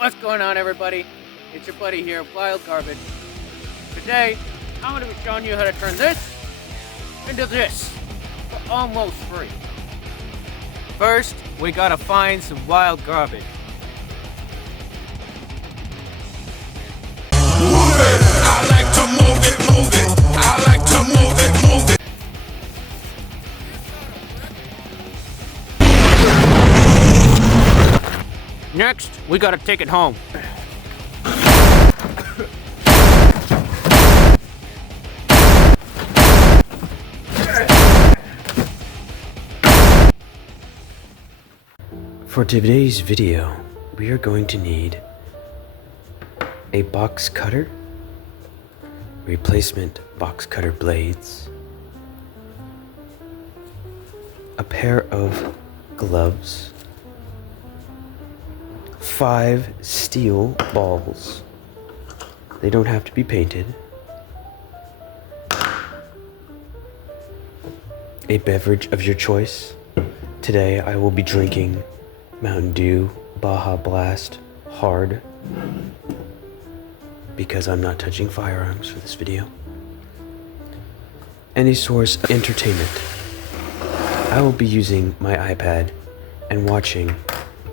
What's going on, everybody? It's your buddy here, Wild Garbage. Today, I'm going to be showing you how to turn this into this for almost free. First, we gotta find some wild garbage. I like to move it. I like to move it. Next, we gotta take it home. For today's video, we are going to need a box cutter, replacement box cutter blades, a pair of gloves, 5 steel balls. They don't have to be painted. A beverage of your choice. Today I will be drinking Mountain Dew Baja Blast Hard because I'm not touching firearms for this video. Any source of entertainment. I will be using my iPad and watching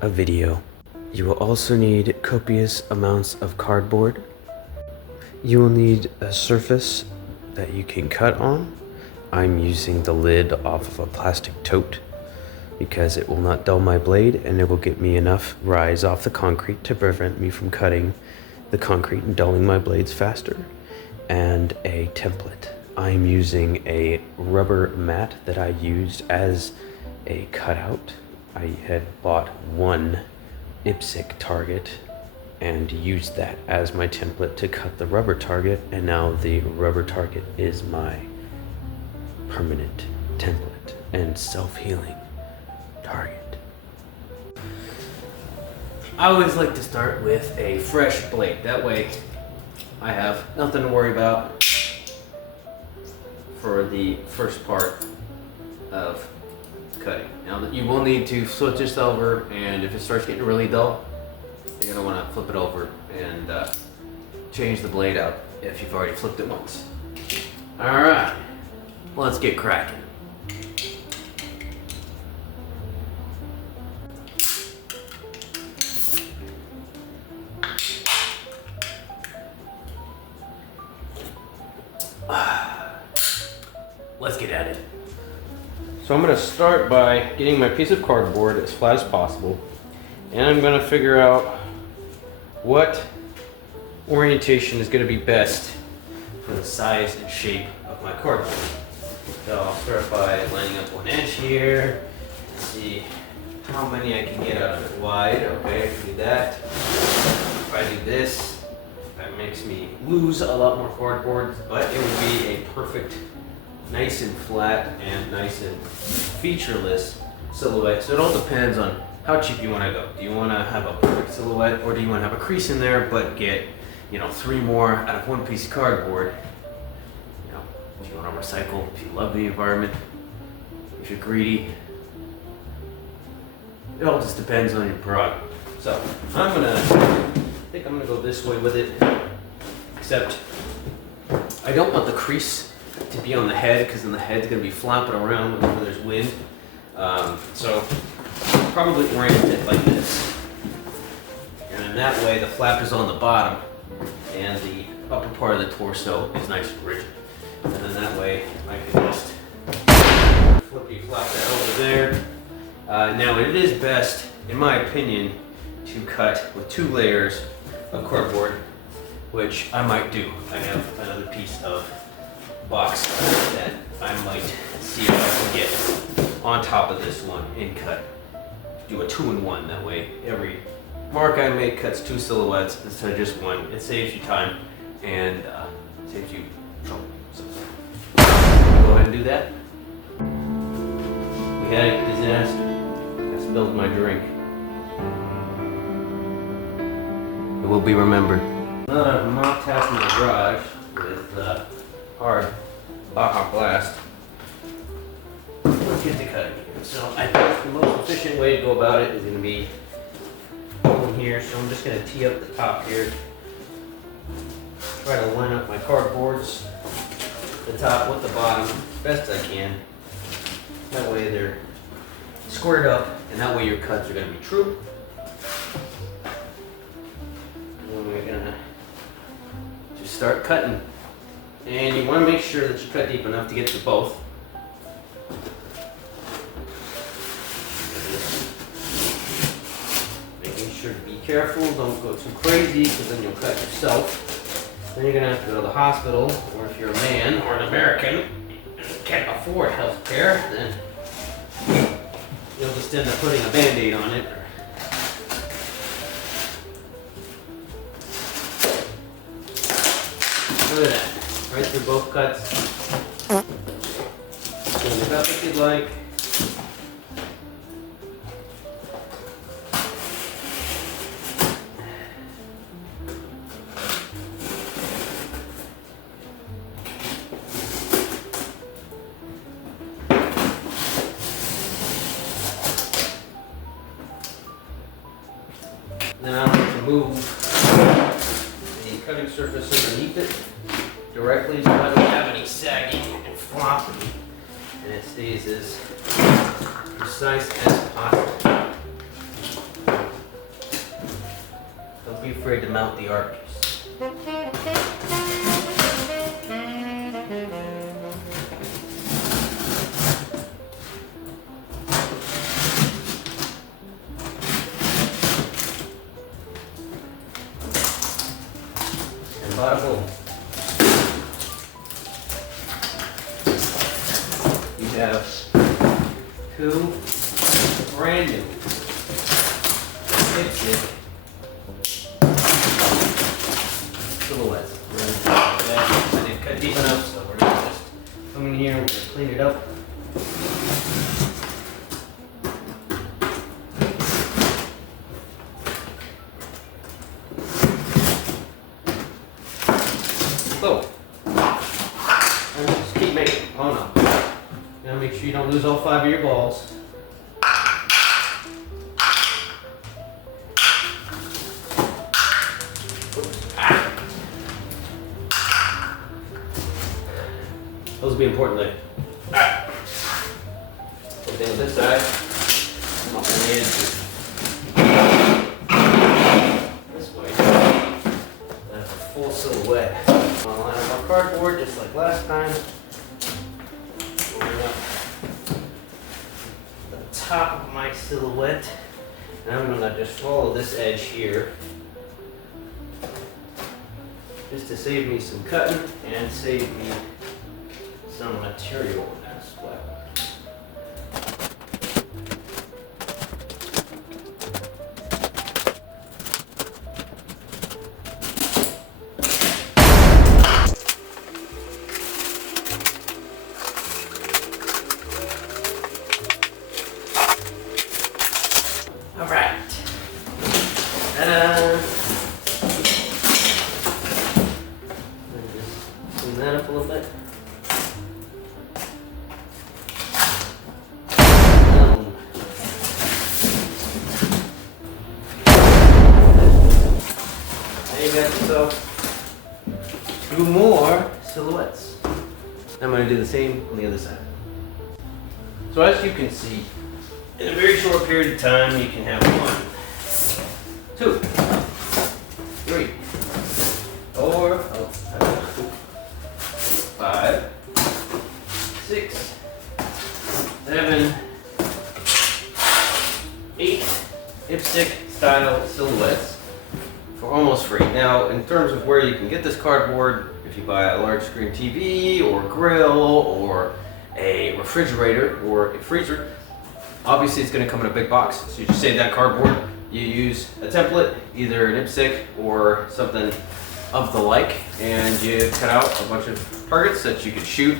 a video. You will also need copious amounts of cardboard. You will need a surface that you can cut on. I'm using the lid off of a plastic tote because it will not dull my blade and it will get me enough rise off the concrete to prevent me from cutting the concrete and dulling my blades faster. And a template. I'm using a rubber mat that I used as a cutout. I had bought one IPSC target and used that as my template to cut the rubber target, and now the rubber target is my permanent template and self-healing target. I always like to start with a fresh blade. That way I have nothing to worry about for the first part of cutting. Now you will need to switch this over, and if it starts getting really dull, you're going to want to flip it over and change the blade out if you've already flipped it once. Alright, let's get cracking. Let's get at it. So I'm going to start by getting my piece of cardboard as flat as possible, and I'm going to figure out what orientation is going to be best for the size and shape of my cardboard. So I'll start by lining up 1 inch here, see how many I can get out of it wide. Okay, I can do that. If I do this, that makes me lose a lot more cardboard, but it would be a perfect, nice and flat and nice and featureless silhouette. So it all depends on how cheap you want to go. Do you want to have a perfect silhouette, or do you want to have a crease in there but get, 3 more out of 1 piece of cardboard? If you want to recycle, if you love the environment, if you're greedy, it all just depends on your prerogative. So I think I'm gonna go this way with it, except I don't want the crease to be on the head, because then the head's going to be flapping around whenever there's wind. So probably orient it like this. And then that way the flap is on the bottom and the upper part of the torso is nice and rigid. And then that way I can just flippy flap that over there. Now it is best, in my opinion, to cut with 2 layers of cardboard, which I might do. I have another piece of box that I might see if I can get on top of this one and cut. Do a 2-in-1. That way every mark I make cuts 2 silhouettes instead of just 1. It saves you time and saves you trouble. So go ahead and do that. We had a disaster. I spilled my drink. It will be remembered. Now that I've mocked half my garage with hard Baja Blast, let's get to cutting here. So I think the most efficient way to go about it is going to be hole in here, so I'm just gonna tee up the top here. Try to line up my cardboards, the top with the bottom, best I can. That way they're squared up, and that way your cuts are gonna be true. And we're gonna just start cutting. And you wanna make sure that you cut deep enough to get to both. Making sure to be careful, don't go too crazy, because then you'll cut yourself. Then you're gonna have to go to the hospital, or if you're a man or an American and can't afford health care, then you'll just end up putting a Band-Aid on it. Look at that, right through both cuts. Clean it up if you'd like. Now I'm going to move the cutting surface underneath it directly so I don't have any sagging and flopping, and it stays as precise as possible. Don't be afraid to mount the arches. Bada boom. You have two brand new Dipstick silhouettes. I didn't cut deep enough, so we're gonna just come in here, we're gonna clean it up. So, and just keep making. Oh no. You gotta make sure you don't lose all 5 of your balls. Those will be important later. Same thing with this side. Come up on the edge. This way. That's a full silhouette. I'll line up our cardboard just like last time. Moving up the top of my silhouette. And I'm gonna just follow this edge here. Just to save me some cutting and save me some material as well. Alright. Ta-da! Just clean that up a little bit. There you got yourself 2 more silhouettes. I'm going to do the same on the other side. So as you can see, in a very short period of time, you can have 1, 2, 3, 4, 5, 6, 7, 8 Dipstick style silhouettes for almost free. Now, in terms of where you can get this cardboard, if you buy a large screen TV or grill or a refrigerator or a freezer, obviously it's going to come in a big box. So you just save that cardboard, you use a template, either an IPSC or something of the like, and you cut out a bunch of targets that you could shoot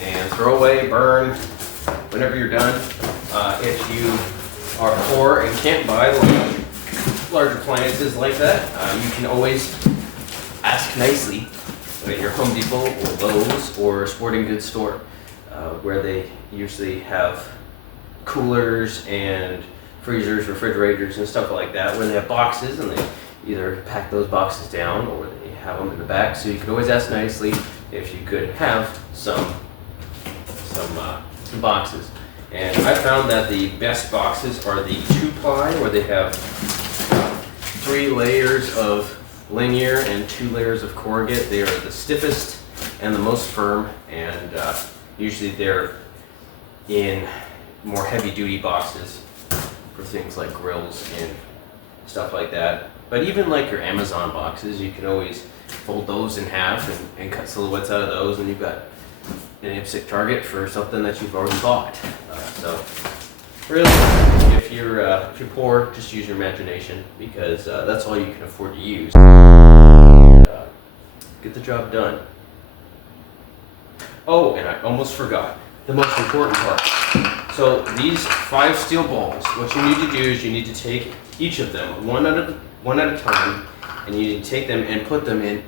and throw away, burn, whenever you're done. If you are poor and can't buy large appliances like that, you can always ask nicely at your Home Depot or Lowe's or sporting goods store, where they usually have coolers and freezers, refrigerators, and stuff like that, where they have boxes, and they either pack those boxes down or they have them in the back. So you could always ask nicely if you could have some boxes. And I found that the best boxes are the 2-ply, where they have 3 layers of linear and 2 layers of corrugate. They are the stiffest and the most firm, and usually they're in more heavy-duty boxes for things like grills and stuff like that. But even like your Amazon boxes, you can always fold those in half and cut silhouettes out of those, and you've got an IPSC target for something that you've already bought. So really, if you're poor, just use your imagination, because that's all you can afford to use. Get the job done. Oh, and I almost forgot the most important part. So these 5 steel balls, what you need to do is you need to take each of them one at a time, and you need to take them and put them in